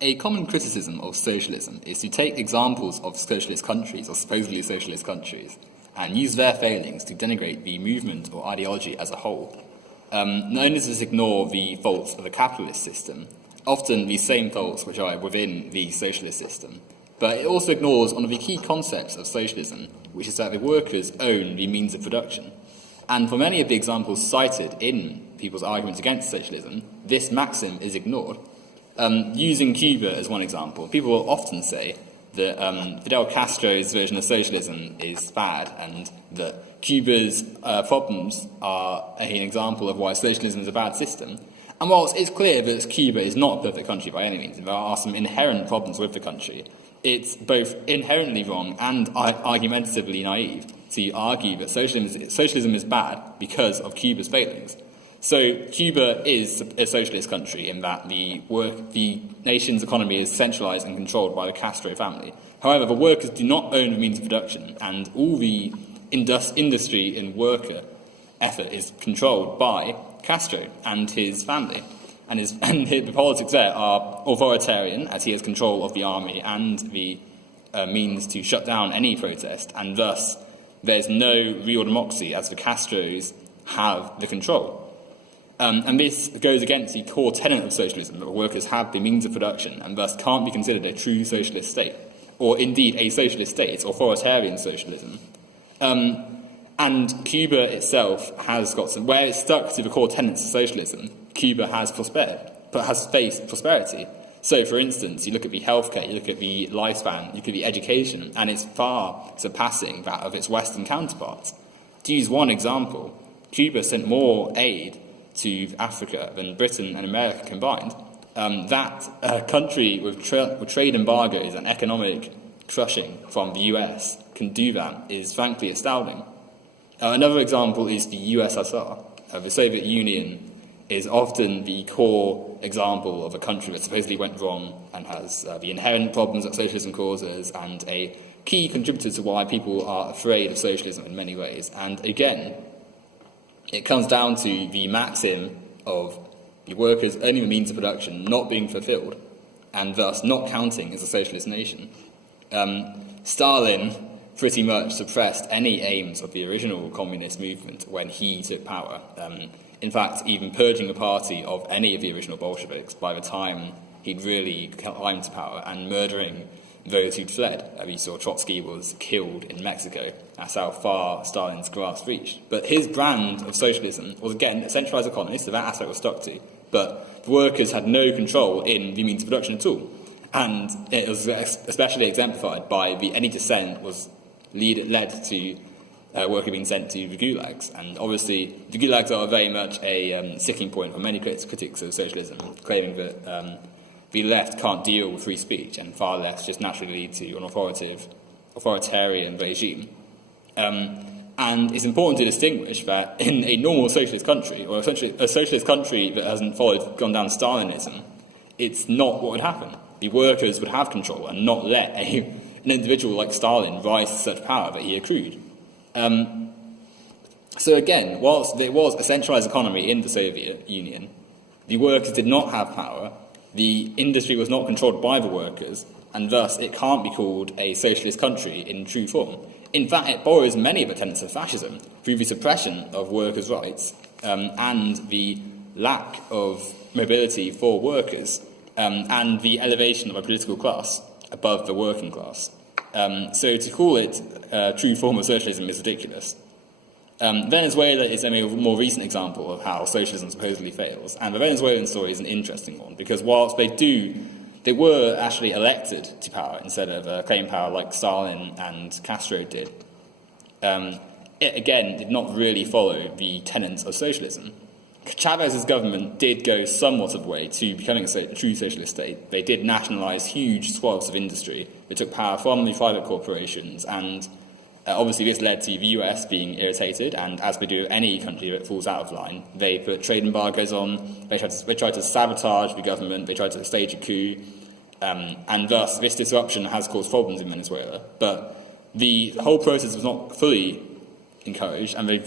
A common criticism of socialism is to take examples of socialist countries, or supposedly socialist countries, and use their failings to denigrate the movement or ideology as a whole. Not only does this ignore the faults of the capitalist system, often the same faults which are within the socialist system, but it also ignores one of the key concepts of socialism, which is that the workers own the means of production. And for many of the examples cited in people's arguments against socialism, this maxim is ignored. Using Cuba as one example, people will often say that Fidel Castro's version of socialism is bad and that Cuba's problems are an example of why socialism is a bad system. And whilst it's clear that Cuba is not a perfect country by any means, and there are some inherent problems with the country, it's both inherently wrong and argumentatively naive to argue that socialism is bad because of Cuba's failings. So Cuba is a socialist country in that the nation's economy is centralized and controlled by the Castro family. However, the workers do not own the means of production, and all the industry and worker effort is controlled by Castro and his family. And the politics there are authoritarian, as he has control of the army and the means to shut down any protest, and thus there's no real democracy as the Castros have the control. And this goes against the core tenet of socialism, that workers have the means of production and thus can't be considered a true socialist state, or indeed a socialist state. It's authoritarian socialism. And Cuba itself has got some, where it's stuck to the core tenets of socialism, Cuba has prospered, but has faced prosperity. So, for instance, you look at the healthcare, you look at the lifespan, you look at the education, and it's far surpassing that of its Western counterparts. To use one example, Cuba sent more aid to Africa than Britain and America combined. That country with trade embargoes and economic crushing from the US can do that is frankly astounding. Another example is the USSR. The Soviet Union is often the core example of a country that supposedly went wrong and has the inherent problems that socialism causes, and a key contributor to why people are afraid of socialism in many ways. And again, it comes down to the maxim of the workers owning the means of production not being fulfilled, and thus not counting as a socialist nation. Stalin pretty much suppressed any aims of the original communist movement when he took power. In fact, even purging the party of any of the original Bolsheviks by the time he'd really climbed to power, and murdering those who'd fled. We saw Trotsky was killed in Mexico. That's how far Stalin's grasp reached. But his brand of socialism was, again, a centralised economy, so that aspect was stuck to. But the workers had no control in the means of production at all. And it was especially exemplified by any dissent was led to workers being sent to the gulags. And obviously, the gulags are very much a sticking point for many critics of socialism, claiming that the left can't deal with free speech, and far left just naturally lead to an authoritarian regime. And it's important to distinguish that in a normal socialist country, or essentially a socialist country that hasn't gone down Stalinism, it's not what would happen. The workers would have control and not let an individual like Stalin rise to such power that he accrued. So again, whilst there was a centralised economy in the Soviet Union, the workers did not have power. The industry was not controlled by the workers, and thus it can't be called a socialist country in true form. In fact, it borrows many of the tenets of fascism through the suppression of workers' rights and the lack of mobility for workers and the elevation of a political class above the working class. So to call it a true form of socialism is ridiculous. Venezuela is a more recent example of how socialism supposedly fails, and the Venezuelan story is an interesting one, because whilst they were actually elected to power instead of claiming power like Stalin and Castro did, it again did not really follow the tenets of socialism. Chavez's government did go somewhat of a way to becoming a true socialist state. They did nationalise huge swaths of industry. They took power from the private corporations, and obviously this led to the US being irritated, and as we do any country that falls out of line, they put trade embargoes on, they tried to sabotage the government, they tried to stage a coup, and thus this disruption has caused problems in Venezuela. But the whole process was not fully encouraged, and the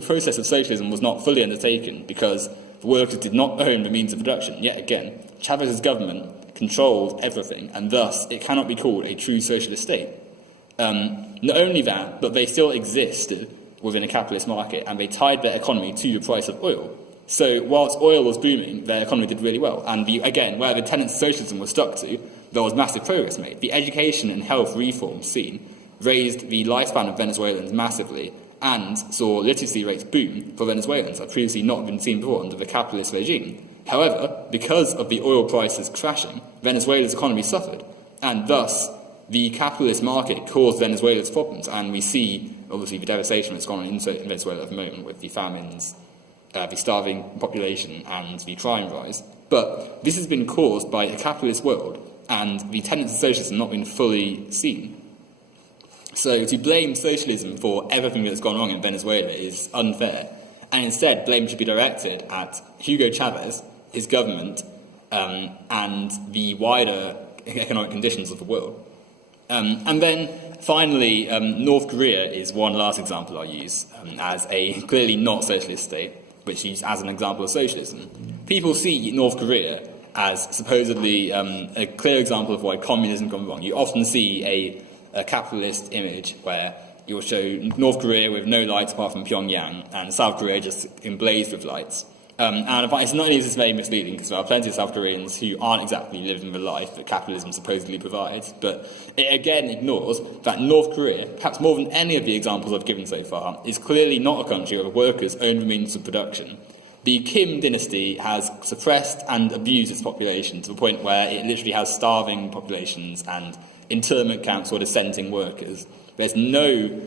process of socialism was not fully undertaken, because the workers did not own the means of production. Yet again, Chavez's government controlled everything, and thus it cannot be called a true socialist state. Not only that, but they still existed within a capitalist market, and they tied their economy to the price of oil. So whilst oil was booming, their economy did really well. And again, where the tenets of socialism were stuck to, there was massive progress made. The education and health reform scene raised the lifespan of Venezuelans massively and saw literacy rates boom for Venezuelans that previously not been seen before under the capitalist regime. However, because of the oil prices crashing, Venezuela's economy suffered, and thus the capitalist market caused Venezuela's problems, and we see, obviously, the devastation that's gone on in Venezuela at the moment with the famines, the starving population, and the crime rise. But this has been caused by a capitalist world, and the tenets of socialism not been fully seen. So to blame socialism for everything that's gone wrong in Venezuela is unfair, and instead blame should be directed at Hugo Chavez, his government, and the wider economic conditions of the world. And then, finally, North Korea is one last example I'll use as a clearly not socialist state, which is as an example of socialism. People see North Korea as supposedly a clear example of why communism gone wrong. You often see a capitalist image where you'll show North Korea with no lights apart from Pyongyang, and South Korea just emblazed with lights. And it's not only is this very misleading, because there are plenty of South Koreans who aren't exactly living the life that capitalism supposedly provides, but it again ignores that North Korea, perhaps more than any of the examples I've given so far, is clearly not a country where the workers own the means of production. The Kim dynasty has suppressed and abused its population to the point where it literally has starving populations and internment camps for dissenting workers. There's no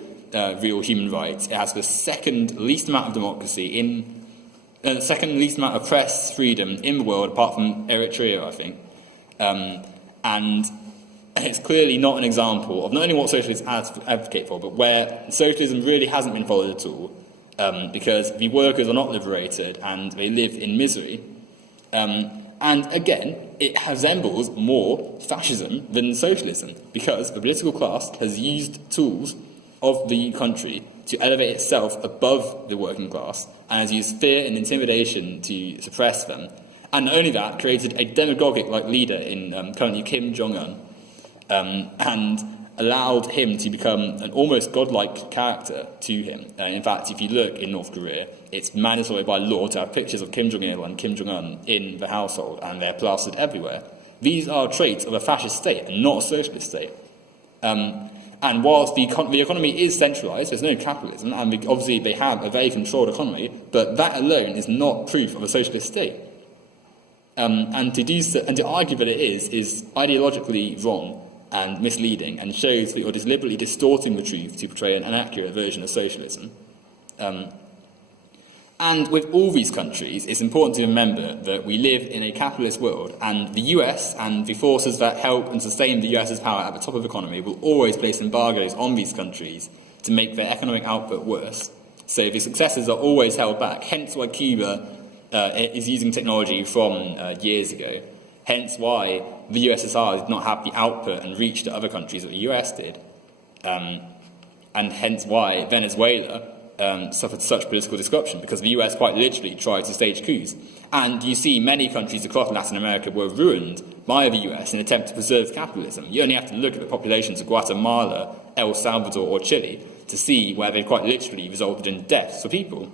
real human rights. It has the second least amount of democracy the second least amount of press freedom in the world, apart from Eritrea, I think. And it's clearly not an example of not only what socialists advocate for, but where socialism really hasn't been followed at all, because the workers are not liberated and they live in misery. And again, it resembles more fascism than socialism, because the political class has used tools of the country to elevate itself above the working class, and has used fear and intimidation to suppress them. And not only that, created a demagogic-like leader in currently Kim Jong-un, and allowed him to become an almost godlike character to him. In fact, if you look in North Korea, it's mandatory by law to have pictures of Kim Jong-il and Kim Jong-un in the household, and they're plastered everywhere. These are traits of a fascist state and not a socialist state. And whilst the economy is centralised, there's no capitalism, and obviously they have a very controlled economy, but that alone is not proof of a socialist state. And to argue that it is ideologically wrong and misleading, and shows that you're deliberately distorting the truth to portray an inaccurate version of socialism. And with all these countries, it's important to remember that we live in a capitalist world, and the US and the forces that help and sustain the US's power at the top of the economy will always place embargoes on these countries to make their economic output worse. So the successes are always held back, hence why Cuba is using technology from years ago, hence why the USSR did not have the output and reach to other countries that the US did, and hence why Venezuela suffered such political disruption, because the US quite literally tried to stage coups. And you see many countries across Latin America were ruined by the US in an attempt to preserve capitalism. You only have to look at the populations of Guatemala, El Salvador or Chile to see where they quite literally resulted in deaths for people.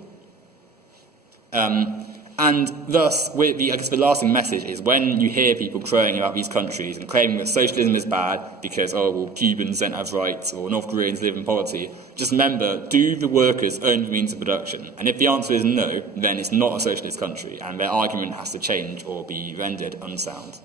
And thus, I guess the lasting message is when you hear people crowing about these countries and claiming that socialism is bad because, Cubans don't have rights or North Koreans live in poverty, just remember, do the workers own the means of production? And if the answer is no, then it's not a socialist country, and their argument has to change or be rendered unsound.